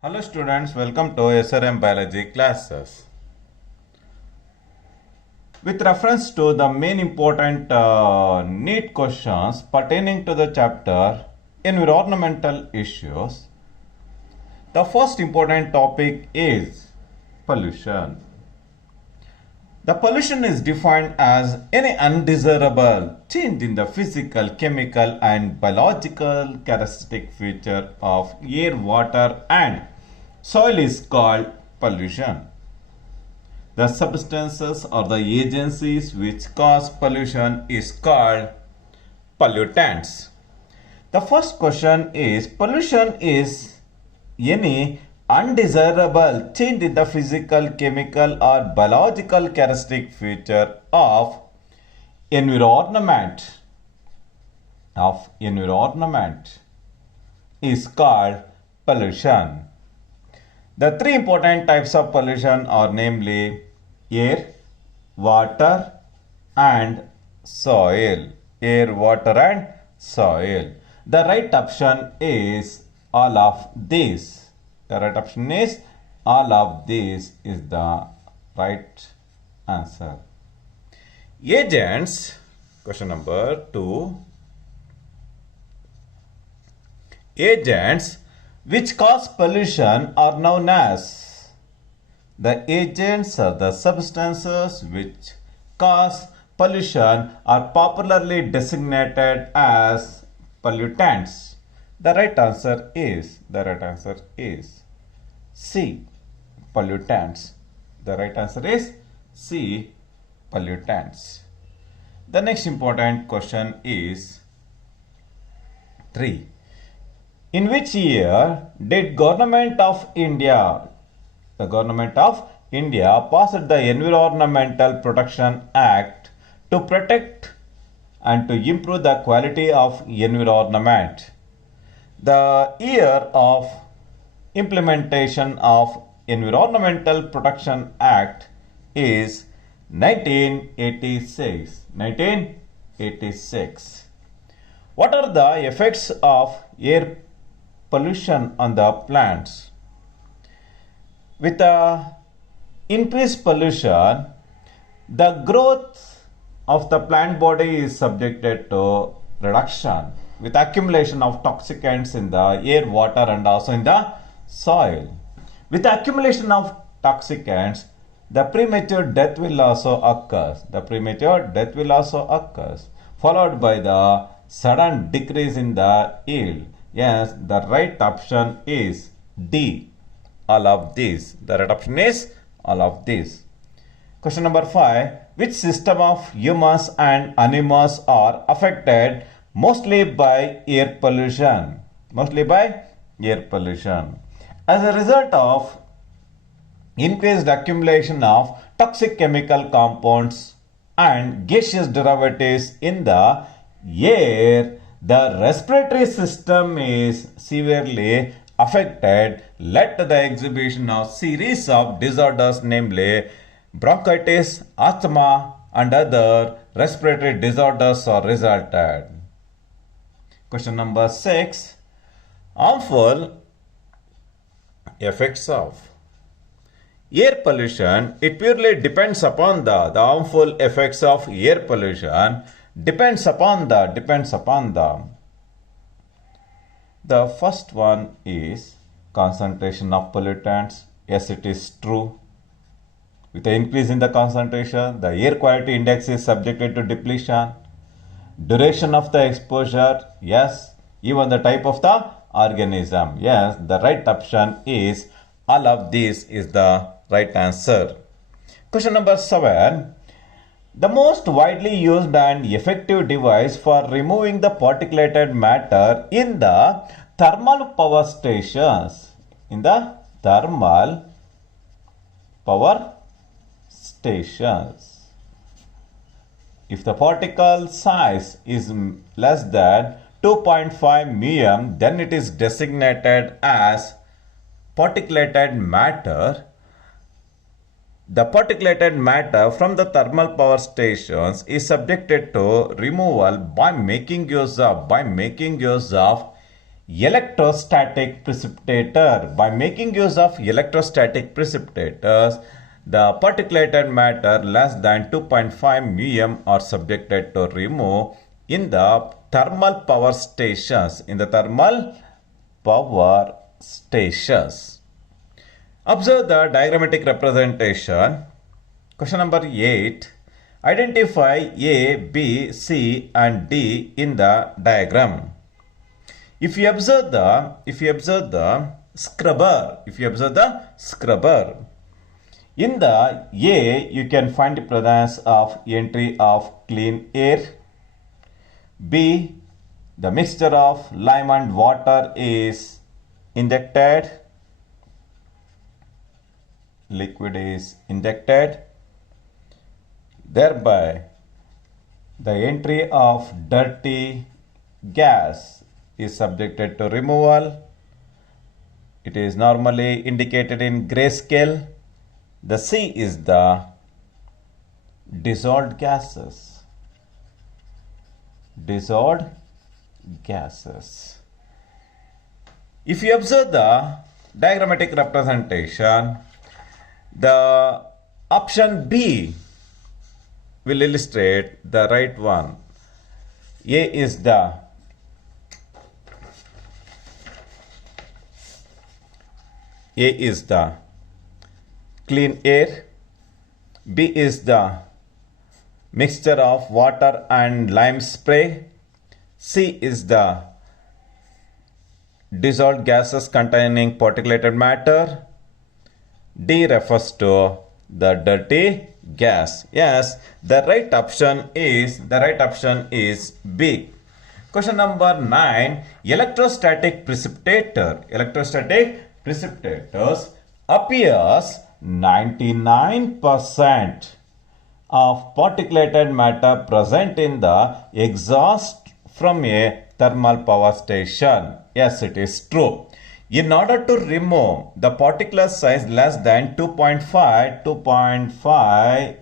Hello students, welcome to SRM Biology classes. With reference to the main important NEET questions pertaining to the chapter environmental issues, the first important topic is pollution. The pollution is defined as any undesirable change in the physical, chemical, and biological characteristic feature of air, water, and soil is called pollution. The substances or the agencies which cause pollution is called pollutants. The first question is pollution is any undesirable change in the physical, chemical, or biological characteristic feature of environment is called pollution. The three important types of pollution are namely air, water, and soil. Air, water, and soil. The right option is all of these. The right option is all of these is the right answer. Agents, question number 2. Agents which cause pollution are known as. The agents or the substances which cause pollution are popularly designated as pollutants. The right answer is C, pollutants. The right answer is C, pollutants. The next important question is 3. In which year did the Government of India passed the Environmental Protection Act to protect and to improve the quality of environment? The year of implementation of Environmental Protection Act is 1986. 1986. What are the effects of air pollution on the plants? With the increased pollution, the growth of the plant body is subjected to reduction with accumulation of toxicants in the air, water, and also in the soil. With the accumulation of toxicants, the premature death will also occur. Followed by the sudden decrease in the yield. Yes, the right option is D, all of these. The right option is all of these. Question number 5. Which system of humans and animals are affected mostly by air pollution? As a result of increased accumulation of toxic chemical compounds and gaseous derivatives in the air, the respiratory system is severely affected, led to the exhibition of series of disorders, namely bronchitis, asthma, and other respiratory disorders are resulted. Question number 6. Harmful effects of air pollution. It purely depends upon the harmful effects of air pollution depends upon the first one is concentration of pollutants. Yes, it is true. With the increase in the concentration, the air quality index is subjected to depletion. Duration of the exposure, yes. Even the type of the organism, yes. The right option is all of these is the right answer. Question number 7. The most widely used and effective device for removing the particulated matter in the thermal power stations. If the particle size is less than 2.5 μm, then it is designated as particulated matter. The particulated matter from the thermal power stations is subjected to removal by making use of electrostatic precipitator. By making use of electrostatic precipitators, the particulated matter less than 2.5 μm are subjected to remove in the thermal power stations. Observe the diagrammatic representation. Question number 8. Identify A, B, C and D in the diagram. If you observe the scrubber, in the A you can find the presence of entry of clean air. B, the mixture of lime and water is injected. Liquid is injected. Thereby, the entry of dirty gas is subjected to removal. It is normally indicated in grayscale. The C is the dissolved gases. If you observe the diagrammatic representation, the option B will illustrate the right one. A is the clean air. B is the mixture of water and lime spray. C is the dissolved gases containing particulated matter. D refers to the dirty gas. Yes, the right option is B. Question number 9. Electrostatic precipitators appears 99% of particulated matter present in the exhaust from a thermal power station. Yes, it is true. In order to remove the particular size less than 2.5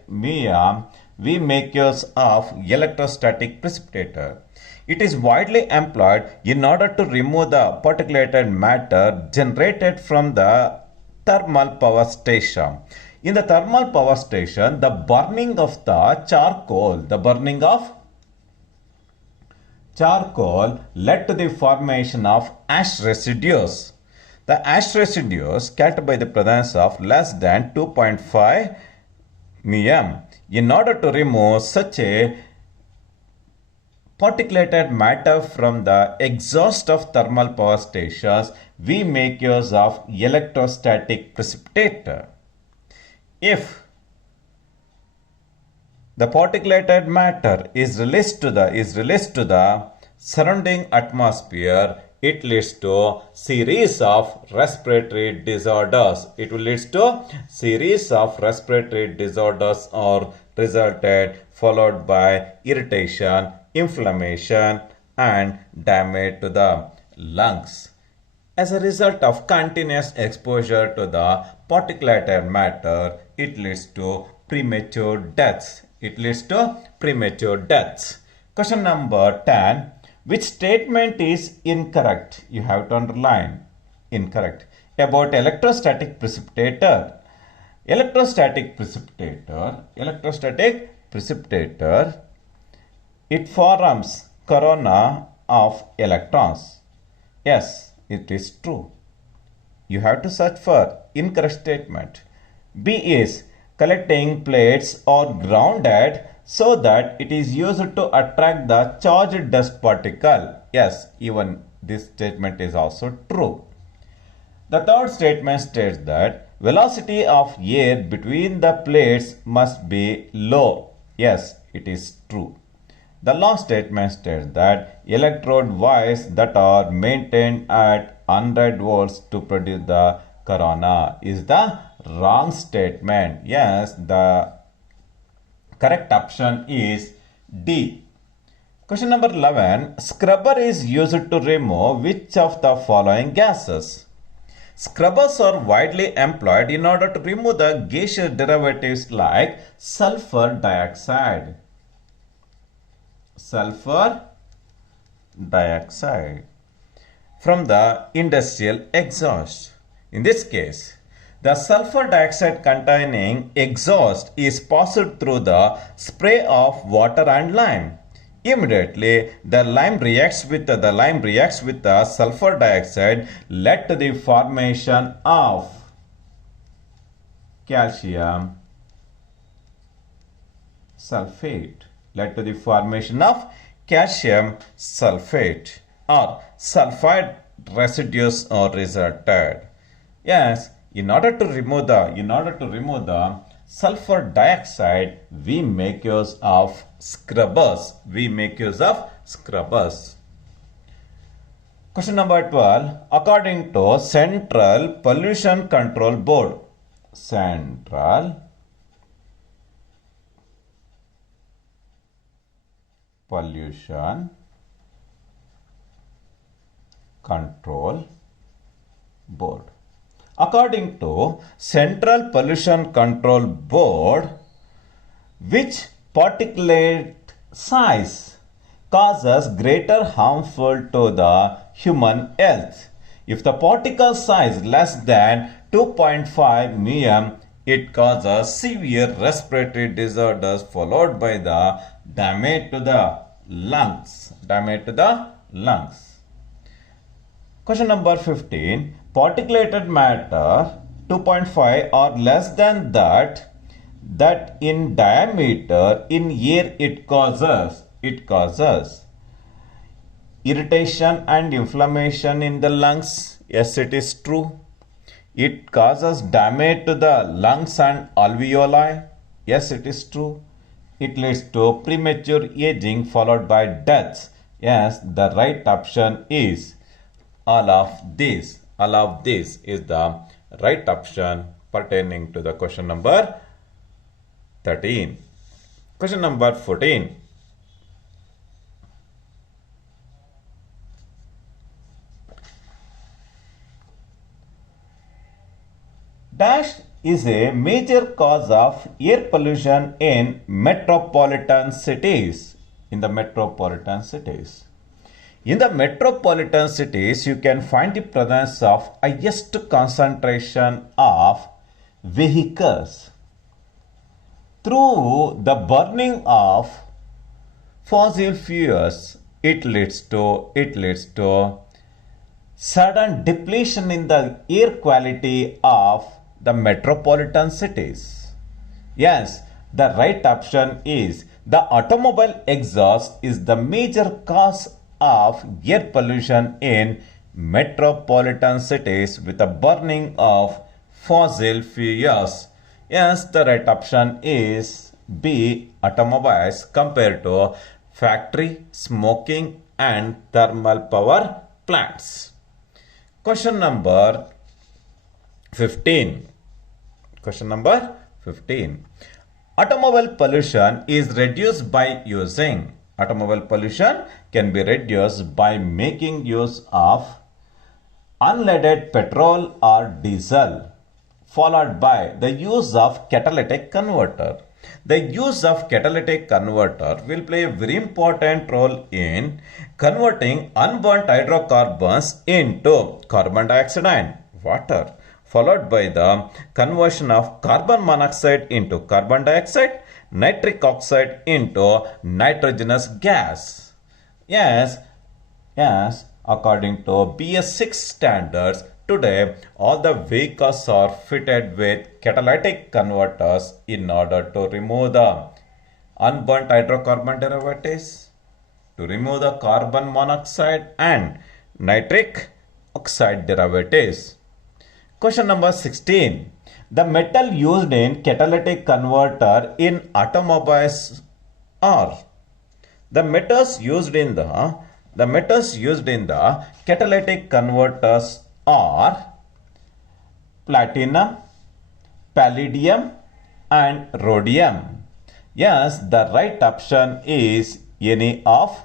μm, we make use of electrostatic precipitator. It is widely employed in order to remove the particulated matter generated from the thermal power station. In the thermal power station, the burning of charcoal led to the formation of ash residues. The ash residues scattered by the presence of less than 2.5 μm. In order to remove such a particulated matter from the exhaust of thermal power stations, we make use of electrostatic precipitator. If the particulated matter is released to the surrounding atmosphere, it leads to series of respiratory disorders. Or resulted, followed by irritation, inflammation and damage to the lungs. As a result of continuous exposure to the particulated matter, it leads to premature deaths. Question number 10. Which statement is incorrect? You have to underline incorrect. About electrostatic precipitator. Electrostatic precipitator, it forms corona of electrons. Yes, it is true. You have to search for incorrect statement. B is collecting plates or grounded so that it is used to attract the charged dust particle. Yes, even this statement is also true. The third statement states that velocity of air between the plates must be low. Yes, it is true. The last statement states that electrode wires that are maintained at 100 volts to produce the corona is the wrong statement. Yes, the correct option is D. Question number 11. Scrubber is used to remove which of the following gases? Scrubbers are widely employed in order to remove the gaseous derivatives like sulfur dioxide. from the industrial exhaust. In this case, the sulfur dioxide containing exhaust is passed through the spray of water and lime. Immediately, the lime reacts with the sulfur dioxide, led to the formation of calcium sulfate. Led to the formation of calcium sulfate or sulfide residues are resulted. Yes, in order to remove the sulfur dioxide, we make use of scrubbers. Question number 12. According to Central Pollution Control Board, Central Pollution Control Board. According to Central Pollution Control Board, which particulate size causes greater harmful to the human health? If the particle size less than 2.5 mm, it causes severe respiratory disorders followed by the damage to the lungs. Question number 15. Particulated matter 2.5 or less than that in diameter in air it causes irritation and inflammation in the lungs. Yes, it is true. It causes damage to the lungs and alveoli. Yes, it is true. It leads to premature aging followed by death. Yes, the right option is all of this. All of this is the right option pertaining to the question number 13. Question number 14. Dash is a major cause of air pollution in metropolitan cities. In the metropolitan cities, you can find the presence of highest concentration of vehicles. Through the burning of fossil fuels, it leads to sudden depletion in the air quality of the metropolitan cities. Yes, the right option is the automobile exhaust is the major cause of air pollution in metropolitan cities with the burning of fossil fuels. Yes, the right option is B, automobiles compared to factory, smoking and thermal power plants. Question number 15. Automobile pollution is reduced by using. Automobile pollution can be reduced by making use of unleaded petrol or diesel, followed by the use of catalytic converter. The use of catalytic converter will play a very important role in converting unburnt hydrocarbons into carbon dioxide and water, followed by the conversion of carbon monoxide into carbon dioxide, nitric oxide into nitrogenous gas. Yes, according to BS6 standards, today all the vehicles are fitted with catalytic converters in order to remove the unburnt hydrocarbon derivatives, to remove the carbon monoxide and nitric oxide derivatives. Question number 16. The metal used in catalytic converter in automobiles are. The metals used in the catalytic converters are platinum, palladium and rhodium. Yes, the right option is any of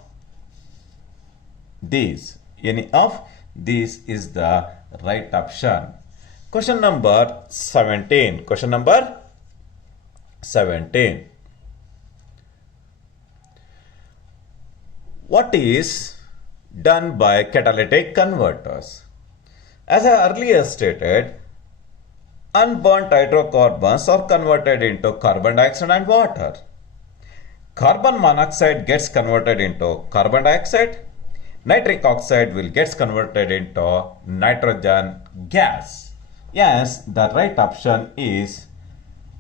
these. Any of these is the right option. Question number 17. What is done by catalytic converters. As I earlier stated, unburnt hydrocarbons are converted into carbon dioxide and water. Carbon monoxide gets converted into carbon dioxide. Nitric oxide will get converted into nitrogen gas. Yes, the right option is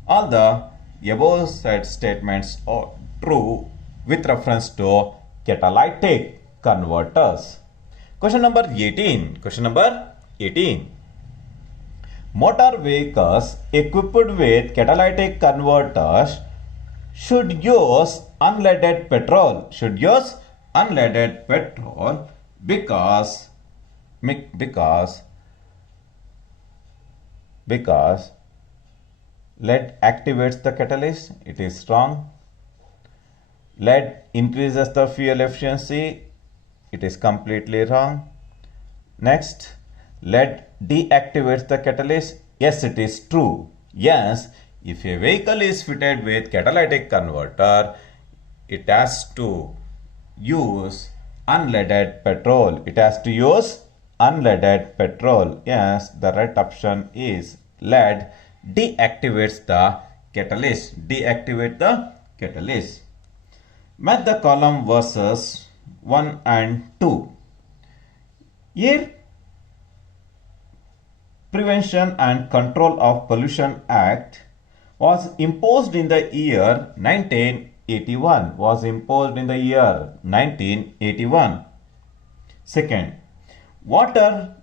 all the above said statements are true with reference to catalytic converters. Question number 18. Question number 18. Motor vehicles equipped with catalytic converters should use unleaded petrol. Should use unleaded petrol because lead activates the catalyst. It is wrong. Lead increases the fuel efficiency. It is completely wrong. Next, lead deactivates the catalyst. Yes, it is true. Yes, if a vehicle is fitted with catalytic converter, it has to use unleaded petrol. It has to use unleaded petrol. Yes, the right option is lead deactivates the catalyst. Deactivate the catalyst. Match the column verses 1 and 2. Air Prevention and Control of Pollution Act was imposed in the year 1981. Was imposed in the year 1981. Second, Water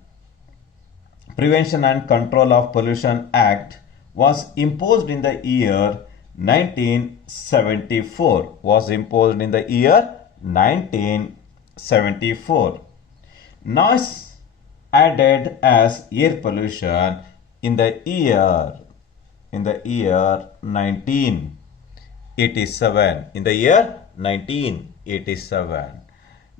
Prevention and Control of Pollution Act was imposed in the year 1974. Was imposed in the year 1974. Noise added as air pollution in the year 1987. In the year 1987.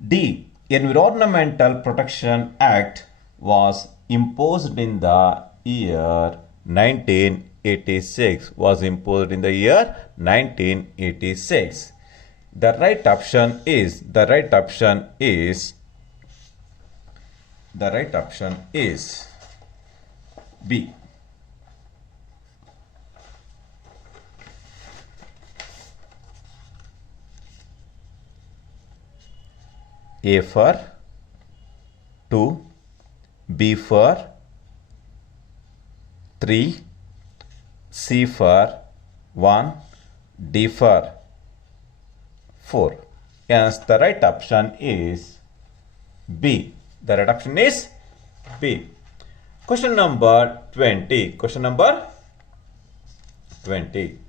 D. Environmental Protection Act was imposed in the year 1986. Was imposed in the year 1986. The right option is B. A for 2, B for 3, C for 1, D for 4. Yes, the right option is B. The right option is B. Question number 20. Question number 20.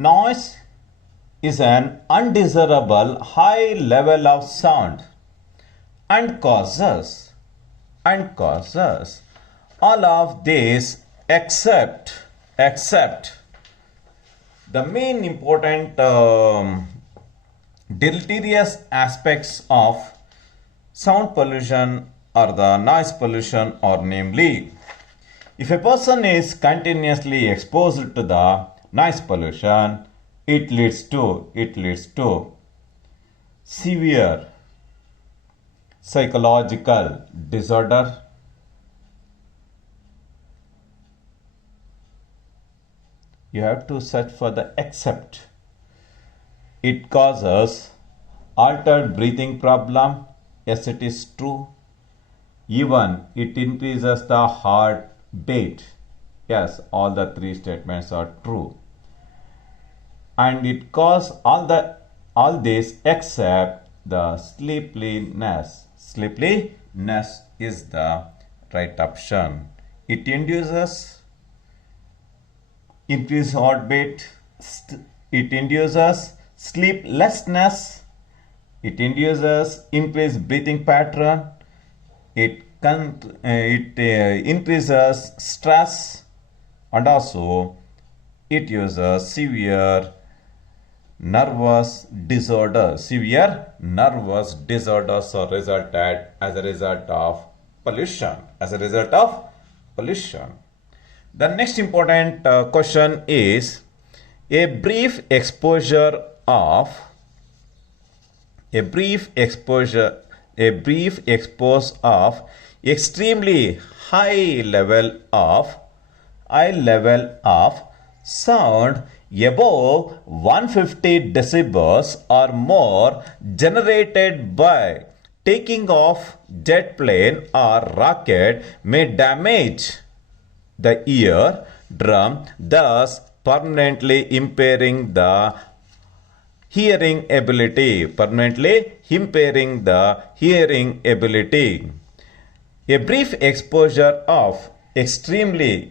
Noise is an undesirable high level of sound and causes all of these except the main important deleterious aspects of sound pollution or the noise pollution are namely, if a person is continuously exposed to the noise pollution, it leads to severe psychological disorder, you have to search for the except. It causes altered breathing problem. Yes, it is true. Even it increases the heartbeat. Yes, all the three statements are true. And it causes all this except the sleepiness. Sleepiness is the right option. It induces increased heartbeat. It induces sleeplessness. It induces increased breathing pattern. It increases stress, and also it uses severe nervous disorders. Severe nervous disorders are resulted as a result of pollution. As a result of pollution. The next important question is a brief exposure of extremely high level of sound above 150 decibels or more generated by taking off jet plane or rocket may damage the ear drum, thus permanently impairing the hearing ability. A brief exposure of extremely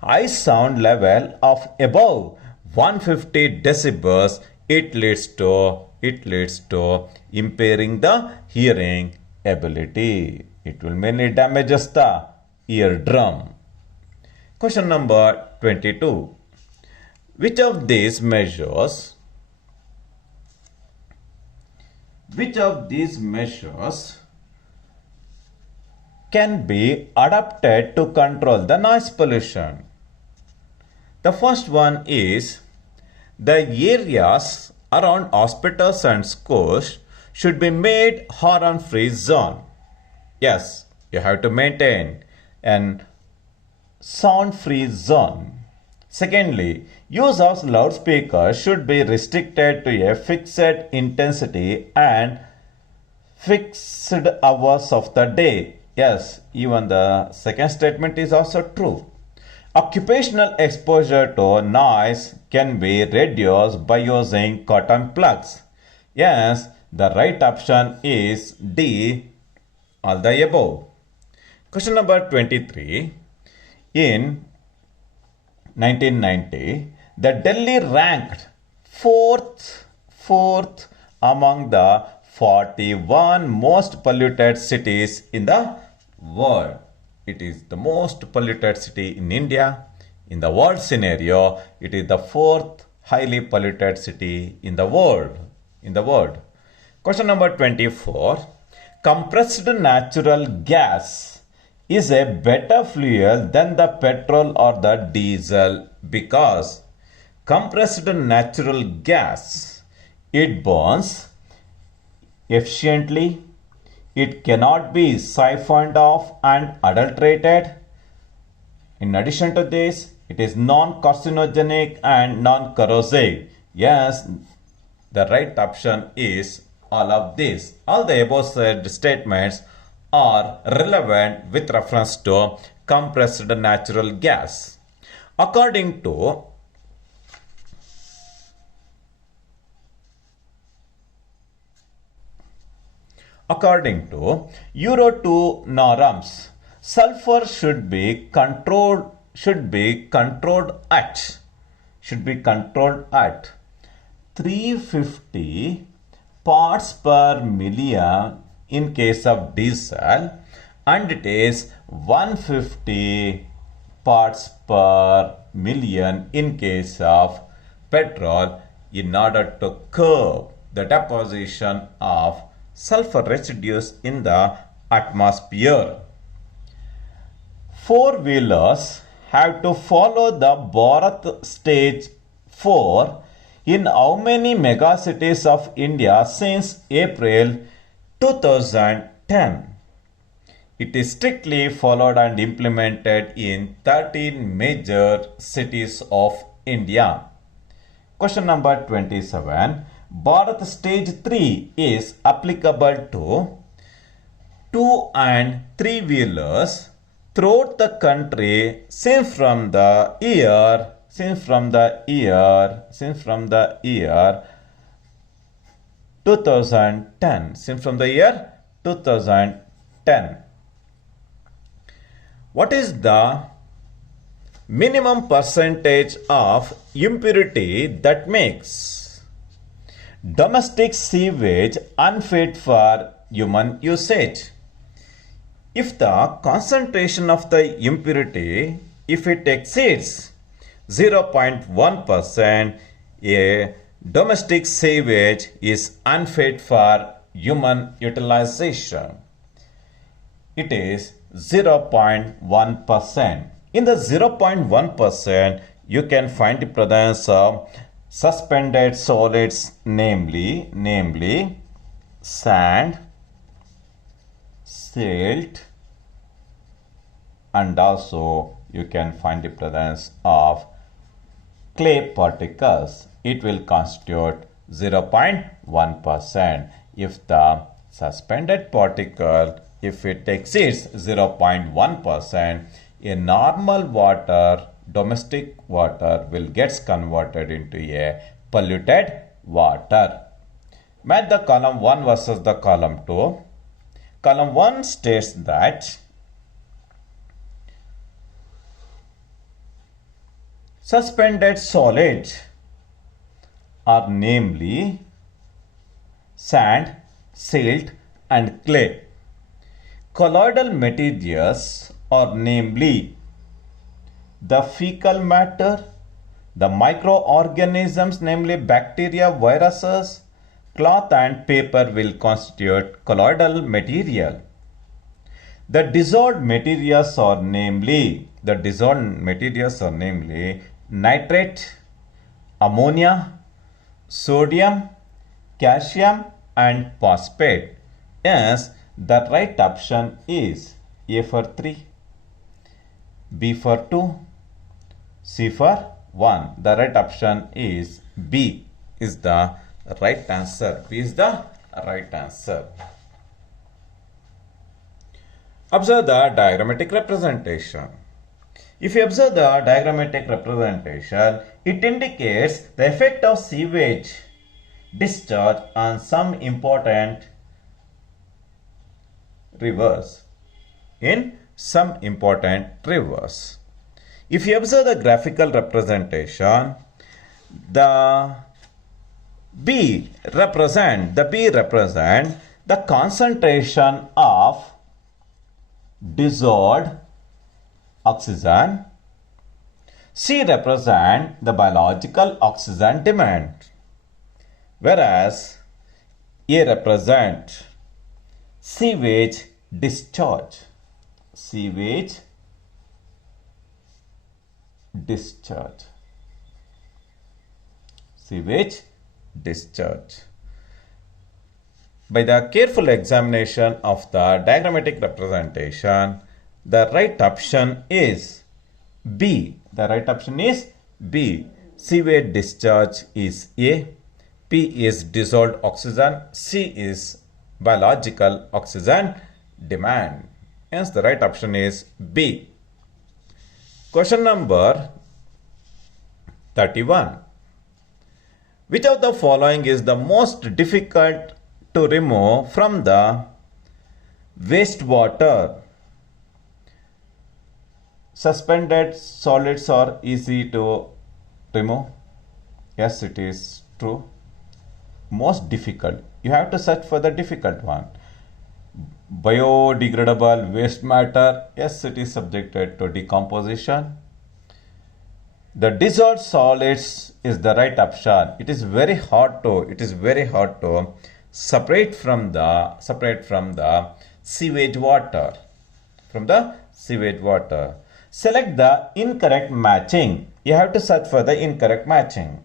high sound level of above 150 decibels, it leads to impairing the hearing ability. It will mainly damages the eardrum. Question number 22. Which of these measures can be adapted to control the noise pollution? The first one is the areas around hospitals and schools should be made horn-free zone. Yes, you have to maintain an sound-free zone. Secondly, use of loudspeakers should be restricted to a fixed intensity and fixed hours of the day. Yes, even the second statement is also true. Occupational exposure to noise can be reduced by using cotton plugs. Yes, the right option is D, all the above. Question number 23. In 1990, the Delhi ranked fourth among the 41 most polluted cities in the world. It is the most polluted city in India. In the world scenario, it is the fourth highly polluted city in the world. Question number 24. Compressed natural gas is a better fuel than the petrol or the diesel because compressed natural gas, it burns efficiently, it cannot be siphoned off and adulterated. In addition to this, it is non-carcinogenic and non-corrosive. Yes, the right option is all of this. All the above said statements are relevant with reference to compressed natural gas. According to Euro 2 norms, sulfur should be controlled at 350 parts per million in case of diesel, and it is 150 parts per million in case of petrol in order to curb the deposition of sulfur residues in the atmosphere. Four-wheelers have to follow the Bharat Stage 4 in how many megacities of India since April 2010? It is strictly followed and implemented in 13 major cities of India. Question number 27. Bharat Stage 3 is applicable to 2 and 3 wheelers throughout the country since from the year 2010. What is the minimum percentage of impurity that makes domestic sewage unfit for human usage? If the concentration of the impurity, if it exceeds 0.1%, a domestic sewage is unfit for human utilization. It is 0.1%. In the 0.1%, you can find the presence of suspended solids, namely sand, silt, and also you can find the presence of clay particles. It will constitute 0.1%. If the suspended particle, if it exceeds 0.1%, a normal water, domestic water, will gets converted into a polluted water. Match the column 1 versus the column 2. Column 1 states that suspended solids are namely sand, silt, and clay. Colloidal materials are namely the fecal matter, the microorganisms, namely bacteria, viruses, cloth and paper will constitute colloidal material. The dissolved materials are namely nitrate, ammonia, sodium, calcium, and phosphate. Yes, the right option is A for 3, B for 2, C for 1. The right option is B is the right answer. B is the right answer. Observe the diagrammatic representation. If you observe the diagrammatic representation, it indicates the effect of sewage discharge on some important rivers. In some important rivers. If you observe the graphical representation, the B represent the concentration of dissolved oxygen. C represent the biological oxygen demand, whereas A represent sewage discharge. Sewage discharge. Sewage discharge. By the careful examination of the diagrammatic representation, the right option is B. The right option is B. Sewage discharge is A. P is dissolved oxygen. C is biological oxygen demand. Hence, the right option is B. Question number 31. Which of the following is the most difficult to remove from the wastewater? Suspended solids are easy to remove. Yes, it is true. Most difficult. You have to search for the difficult one. Biodegradable waste matter. Yes, it is subjected to decomposition. The dissolved solids is the right option. It is very hard to separate from the sewage water. Select the incorrect matching. You have to search for the incorrect matching.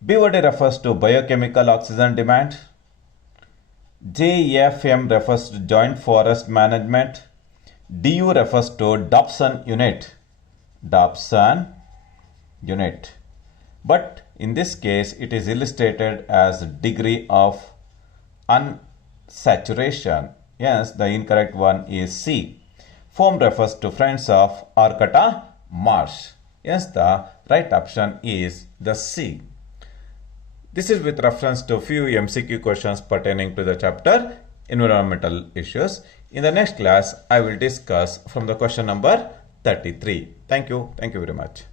BOD refers to biochemical oxygen demand. JFM refers to joint forest management. DU refers to Dobson unit. But in this case, it is illustrated as degree of unsaturation. Yes, the incorrect one is C. Foam refers to friends of Arcata marsh. Yes, the right option is the C. This is with reference to few MCQ questions pertaining to the chapter environmental issues. In the next class, I will discuss from the question number 33. Thank you. Thank you very much.